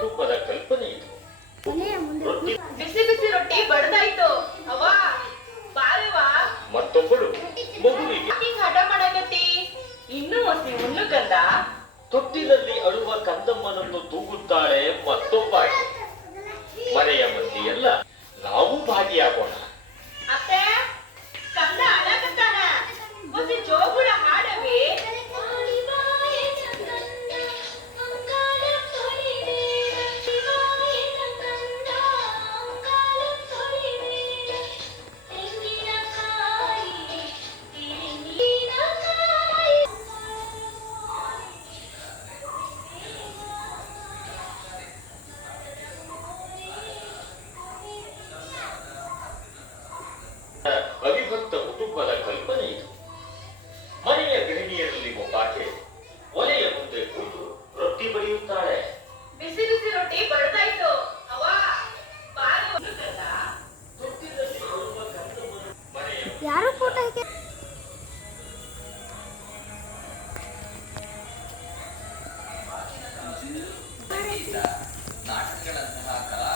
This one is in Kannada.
ಕುಟುಂಬದ ಕಲ್ಪನೆ ಇದು. ಮನೆಯ ಮುಂದೆ ಬಿಸಿ ಬಿಸಿ ರೊಟ್ಟಿ ಬಡ್ದಾಯ್ತು. ಅವ್ವ ಬಾರವ್ವ. ಮತ್ತೊಬ್ಬಳು ಮಗುವಿಗೆ ಹಠ ಮಾಡಕತ್ತಿ? ಇನ್ನೂ ಒಸಿ ಉಣ್ಣು ಕಂದ ತೊಟ್ಟಿನಲ್ಲಿ ಅಳುವ ಕಂದಮ್ಮನನ್ನು ತೂಗುತ್ತಾಳೆ ಮತ್ತೊಬ್ಬಾಕೆ ಯಾರು ಫೋಟೋ ಹಾಕಿ ನಾಟಕಗಳಂತಹ ಕಲಾ